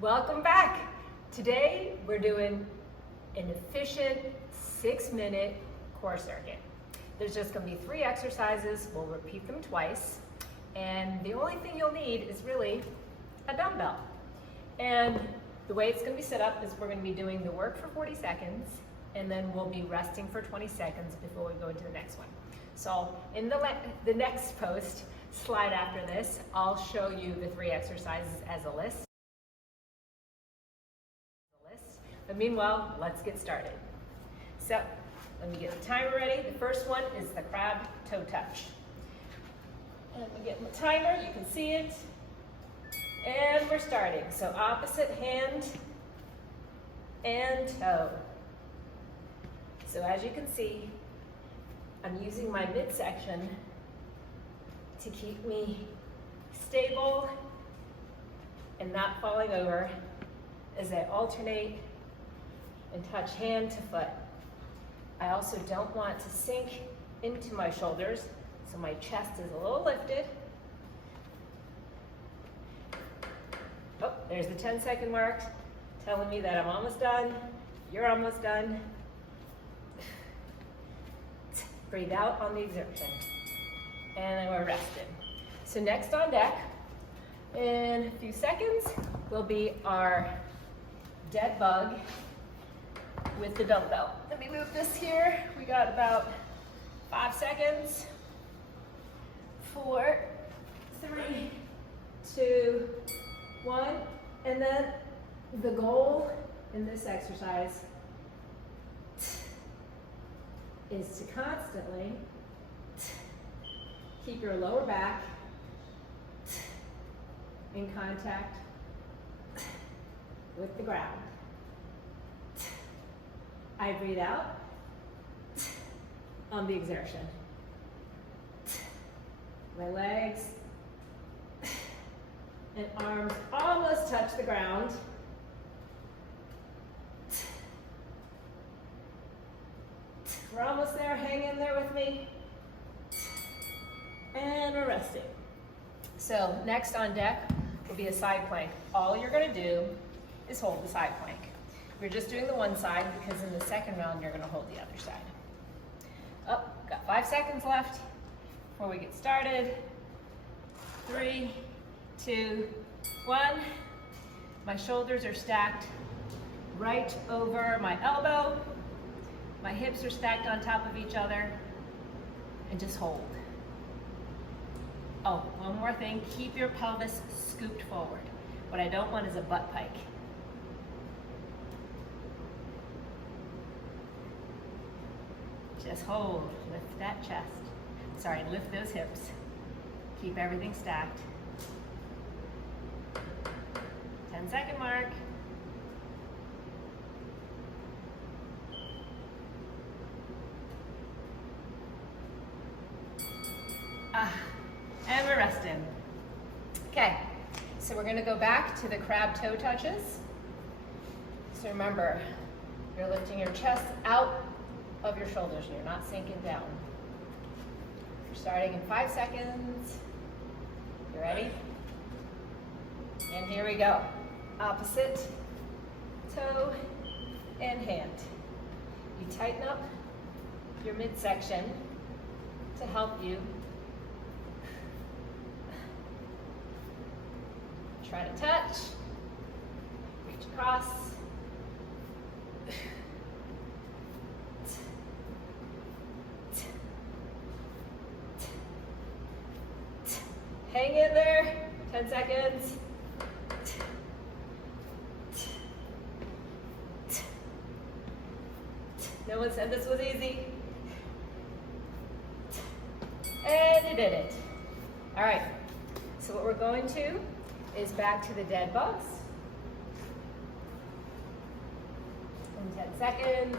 Welcome back. Today we're doing an efficient 6-minute core circuit. There's just going to be 3 exercises. We'll repeat them twice. And the only thing you'll need is really a dumbbell. And the way it's going to be set up is we're going to be doing the work for 40 seconds and then we'll be resting for 20 seconds before we go into the next one. So in the next post, slide after this, I'll show you the 3 exercises as a list. But meanwhile, let's get started. So let me get the timer ready. The first one is the crab toe touch. And we get the timer, you can see it. And we're starting. So opposite hand and toe. So as you can see, I'm using my midsection to keep me stable and not falling over as I alternate and touch hand to foot. I also don't want to sink into my shoulders, so my chest is a little lifted. Oh, there's the 10-second mark, telling me that I'm almost done. You're almost done. Breathe out on the exertion. And then we're rested. So next on deck, in a few seconds, will be our dead bug with the dumbbell. Let me move this here. We got about 5 seconds. 4, 3, 2, 1. And then the goal in this exercise is to constantly keep your lower back in contact with the ground. I breathe out on the exertion. My legs and arms almost touch the ground. We're almost there, hang in there with me. And we're resting. So next on deck will be a side plank. All you're gonna do is hold the side plank. We're just doing the one side because in the second round you're gonna hold the other side. Oh, got 5 seconds left before we get started. 3, 2, 1. My shoulders are stacked right over my elbow. My hips are stacked on top of each other, and just hold. Oh, one more thing, keep your pelvis scooped forward. What I don't want is a butt pike. Just hold, lift that chest. Sorry, lift those hips. Keep everything stacked. 10-second mark. And we're resting. Okay, so we're gonna go back to the crab toe touches. So remember, you're lifting your chest out of your shoulders and you're not sinking down. You're starting in 5 seconds. You ready? And here we go. Opposite toe and hand. You tighten up your midsection to help you try to touch, reach across. Hang in there, 10 seconds. No one said this was easy. And you did it. All right, so what we're going to is back to the dead bugs. In 10 seconds.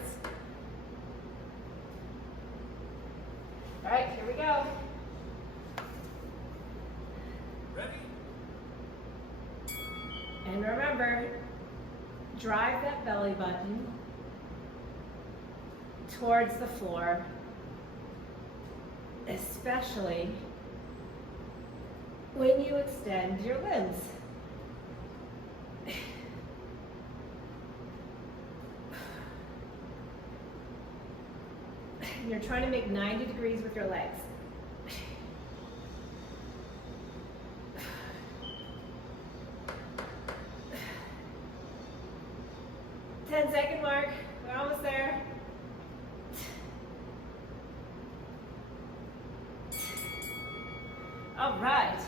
All right, here we go. Ready? And remember, drive that belly button towards the floor, especially when you extend your limbs. you're trying to make 90 degrees with your legs. 10-second mark, we're almost there. All right,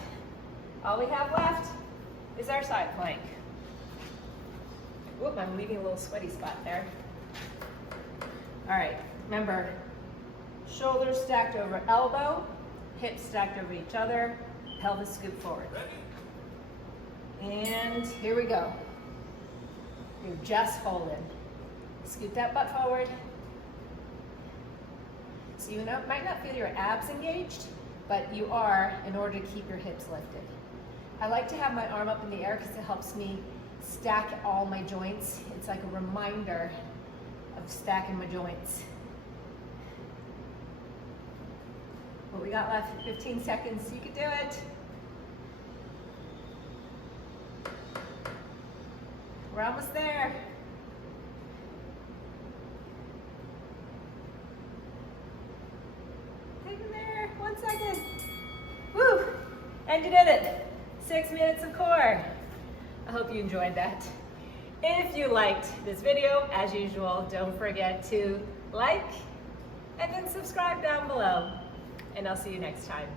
all we have left is our side plank. Whoop, I'm leaving a little sweaty spot there. All right, remember, shoulders stacked over elbow, hips stacked over each other, pelvis scoop forward. And here we go. You're just holding. Scoot that butt forward. So you might not feel your abs engaged, but you are in order to keep your hips lifted. I like to have my arm up in the air because it helps me stack all my joints. It's like a reminder of stacking my joints. What we got left? 15 seconds. You can do it. We're almost there. Take it there. 1 second. Woo! And you did it. 6 minutes of core. I hope you enjoyed that. If you liked this video, as usual, don't forget to like and then subscribe down below. And I'll see you next time.